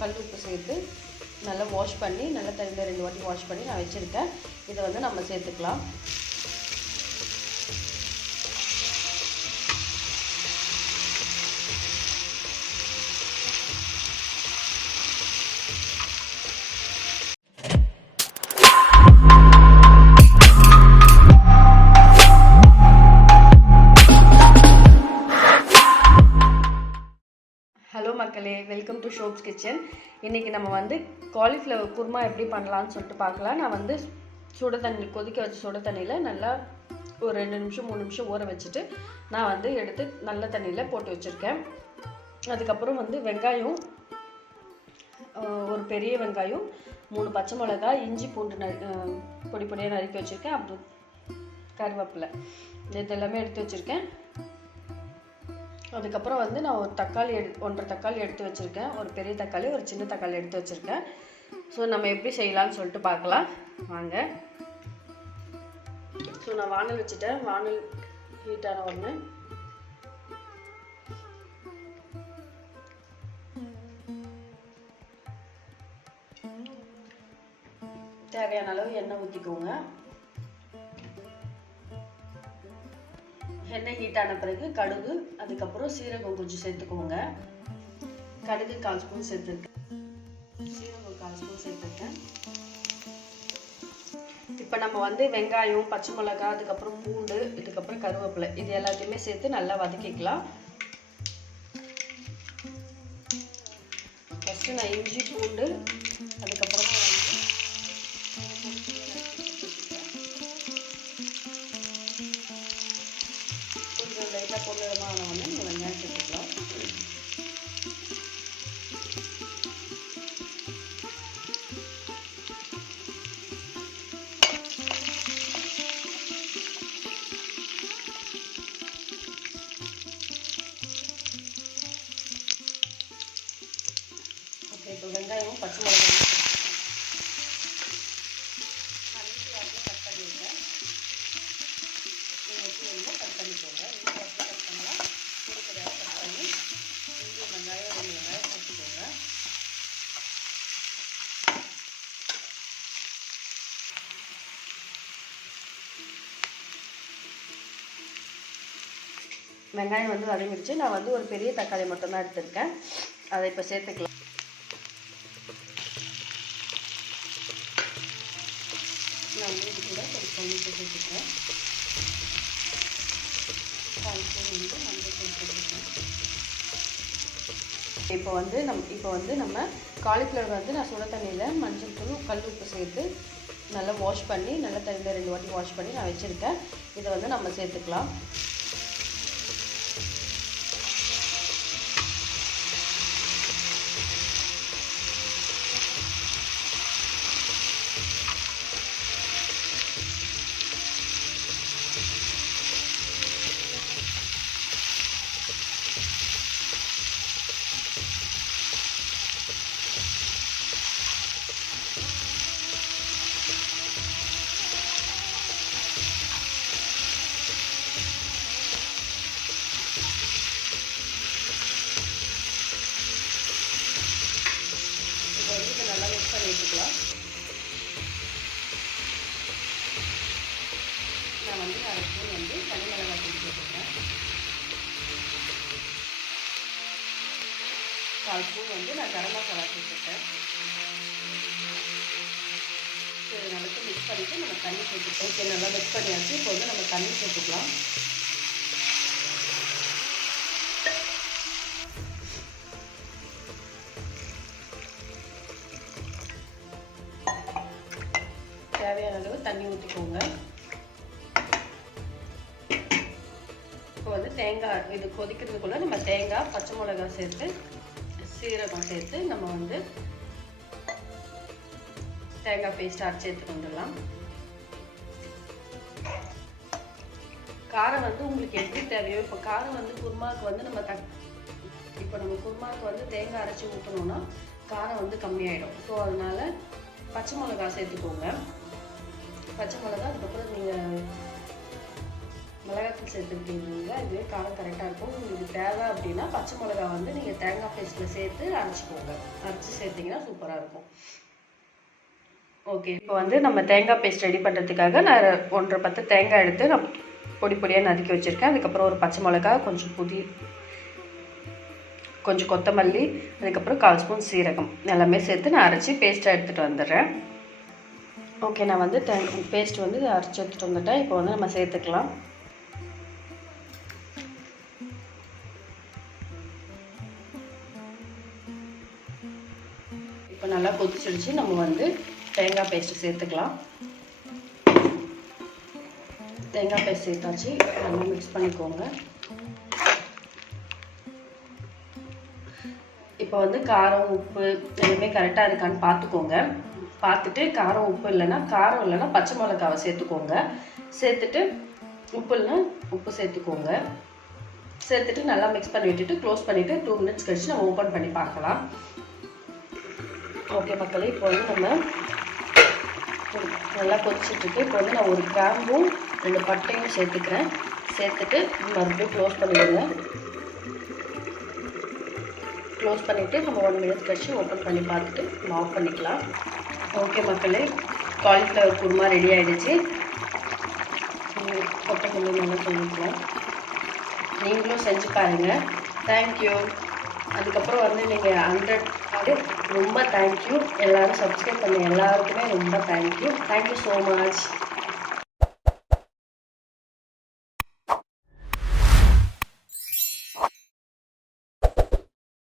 கல் உப்பு சேர்த்து நல்லா வாஷ் பண்ணி நல்லா தண்ணியில் 2 வாட்டி வாஷ் பண்ணி நான் வச்சுருக்கேன். இதை வந்து நம்ம சேர்த்துக்கலாம். ஹலோ மக்களே, வெல்கம் டு ஷோப்ஸ் கிச்சன். இன்றைக்கி நம்ம வந்து காலிஃப்ளவர் குருமா எப்படி பண்ணலான்னு சொல்லிட்டு பார்க்கலாம். நான் வந்து கொதிக்க வச்ச சுட தண்ணியில் நல்லா ஒரு 2 நிமிஷம் 3 நிமிஷம் ஊற வச்சுட்டு நான் வந்து எடுத்து நல்ல தண்ணியில் போட்டு வச்சுருக்கேன். அதுக்கப்புறம் வந்து வெங்காயம், ஒரு பெரிய வெங்காயம், 3 பச்சை மிளகாய், இஞ்சி பூண்டு பொடி பொடியாக நறுக்கி வச்சுருக்கேன். அப்புறம் கருவேப்பிலை, இது எல்லாமே எடுத்து வச்சுருக்கேன். அதுக்கப்புறம் வந்து நான் ஒரு தக்காளி 1.5 தக்காளி எடுத்து வச்சுருக்கேன். ஒரு பெரிய தக்காளி, ஒரு சின்ன தக்காளி எடுத்து வச்சுருக்கேன். ஸோ நம்ம எப்படி செய்யலான்னு சொல்லிட்டு பார்க்கலாம் வாங்க. ஸோ நான் வானல் வச்சுட்டேன். வானல் ஹீட்டான உடனே தேவையான அளவு எண்ணெய் ஊற்றிக்கோங்க. எண்ணெய் ஹீட்டான பிறகு கடுகு, அதுக்கப்புறம் சீரகம் கொஞ்சம் சேர்த்துக்கோங்க. கடுகு 1/4 ஸ்பூன் சேர்த்துருக்கேன், சீரகம் 1/4 ஸ்பூன் சேர்த்துருக்கேன். இப்போ நம்ம வந்து வெங்காயம், பச்சை மிளகாய், அதுக்கப்புறம் பூண்டு, இதுக்கப்புறம் கருவேப்பிலை, இது எல்லாத்தையுமே சேர்த்து நல்லா வதக்கிக்கலாம். ஃபஸ்ட்டு நான் இஞ்சி பூண்டு, அதுக்கப்புறமா லைட்டாக பொன்னிறமான உடனே இந்த வெங்காயம் சேர்த்துக்கலாம். ஓகே, இப்போ வெங்காயம் பச்சை மிளகாய் கட் பண்ணிடுறேன். நீங்கள் எப்படி வேணுமோ கட் பண்ணிக்கோங்க. வெங்காயம் 2 வெங்காயம் சேர்த்துக்கோங்க. வெங்காயம் வந்து வதங்கிடுச்சு. நான் வந்து ஒரு பெரிய தக்காளி மட்டும்தான் எடுத்திருக்கேன். அதை இப்போ சேர்த்துக்கலாம். நான் வந்து இது கூட ஒரு தண்ணி சேர்த்துக்கிறேன். 1/4 ஸ்பூன் வந்து மஞ்சள் தூள் சேர்த்துக்கிறேன். இப்போ வந்து நம்ம காலிஃப்ளவர் வந்து நான் சுட தண்ணியில் மஞ்சள் தூள், கல் உப்பு சேர்த்து நல்லா வாஷ் பண்ணி நல்லா தண்ணியில் 2 வாட்டி வாஷ் பண்ணி நான் வச்சுருக்கேன். இதை வந்து நம்ம சேர்த்துக்கலாம். நல்லா மிக்ஸ் பண்ணி வச்சுக்கலாம். நான் வந்து 1/2 ஸ்பூன் வந்து தனி மிளகாய் தூள் சேர்த்துக்கிறேன். 1/4 ஸ்பூன் வந்து நான் கரம் மசாலா சேர்த்துக்கிறேன். சரி, நல்லா மிக்ஸ் பண்ணிவிட்டு நம்ம தண்ணி சேர்த்துக்கலாம். ஓகே, நல்லா மிக்ஸ் பண்ணியாச்சு. இப்போ வந்து நம்ம தண்ணி சேர்த்துக்கலாம். தேவையான அளவு தண்ணி ஊற்றிக்கோங்க. இப்போ வந்து தேங்காய், இது கொதிக்கிறதுக்குள்ள நம்ம தேங்காய், பச்சை மிளகாய் சேர்த்து, சீரகம் சேர்த்து நம்ம வந்து தேங்காய் பேஸ்ட் அரைச்சி எடுத்துட்டு வந்துடலாம். காரம் வந்து உங்களுக்கு எப்படி தேவையோ, இப்போ காரம் வந்து குருமாவுக்கு வந்து நம்ம குருமாவுக்கு வந்து தேங்காய் அரைச்சி ஊற்றணும்னா காரம் வந்து கம்மியாயிடும். ஸோ அதனால பச்சை மிளகாய் சேர்த்துக்கோங்க. பச்சை மிளகாய், அதுக்கப்புறம் நீங்கள் மிளகாத்தூள் சேர்த்துக்கிட்டீங்க. இதுவே காரம் கரெக்டாக இருக்கும். உங்களுக்கு தேவை அப்படின்னா பச்சை மிளகா வந்து நீங்கள் தேங்காய் பேஸ்ட்டில் சேர்த்து அரைச்சிக்கோங்க. அரைச்சி சேர்த்திங்கன்னா சூப்பராக இருக்கும். ஓகே, இப்போ வந்து நம்ம தேங்காய் பேஸ்ட் ரெடி பண்ணுறதுக்காக நான் 1.5 பத்து தேங்காய் எடுத்து நான் பொடி பொடியாக நறுக்கி வச்சுருக்கேன். அதுக்கப்புறம் ஒரு பச்சை மிளகா, கொஞ்சம் கொத்தமல்லி, அதுக்கப்புறம் 1/4 ஸ்பூன் சீரகம் எல்லாமே சேர்த்து நான் அரைச்சி பேஸ்ட்டாக எடுத்துகிட்டு வந்துடுறேன். ஓகே, நான் வந்து பேஸ்ட் வந்து அரைச்சி எடுத்துகிட்டு வந்துட்டேன். இப்போ வந்து நம்ம சேர்த்துக்கலாம். இப்போ நல்லா கொதிச்சிடுச்சு. நம்ம வந்து தேங்காய் பேஸ்ட்டு சேர்த்துக்கலாம். தேங்காய் பேஸ்ட் சேர்த்தாச்சு. நல்லா மிக்ஸ் பண்ணிக்கோங்க. இப்போ வந்து காரம், உப்பு எல்லாமே கரெக்டாக இருக்கான்னு பார்த்துக்கோங்க. பார்த்துட்டு காரம் இல்லைன்னா பச்சை மிளகாவை சேர்த்துக்கோங்க. சேர்த்துட்டு உப்பு இல்லைன்னா உப்பு சேர்த்துக்கோங்க. சேர்த்துட்டு நல்லா மிக்ஸ் பண்ணி விட்டுட்டு க்ளோஸ் பண்ணிவிட்டு 2 மினிட்ஸ் கழிச்சு நம்ம ஓப்பன் பண்ணி பார்க்கலாம். ஓகே மக்களே, இப்போ வந்து நம்ம நல்லா கொதிச்சுட்ருக்கு. இப்போ வந்து நான் 1 கிராம்பும் 2 பட்டையும் சேர்த்துக்கிறேன். சேர்த்துட்டு மறுபடியும் க்ளோஸ் பண்ணிவிடுங்க. க்ளோஸ் பண்ணிவிட்டு நம்ம 1 மினிட் கழிச்சு ஓப்பன் பண்ணி பார்த்துட்டு நம்ம ஆஃப் பண்ணிக்கலாம். ஓகே மக்களே, காலிஃப்ளவர் குருமா ரெடி ஆகிடுச்சு. கொத்தமல்லி நல்லா சொல்லிக்கலாம். நீங்களும் செஞ்சு பாருங்கள். தேங்க்யூ. அதுக்கப்புறம் வந்து நீங்கள் 100 ரொம்ப தேங்க்யூ. எல்லோரும் சப்ஸ்கிரைப் பண்ண எல்லாருக்குமே ரொம்ப தேங்க்யூ ஸோ மச்.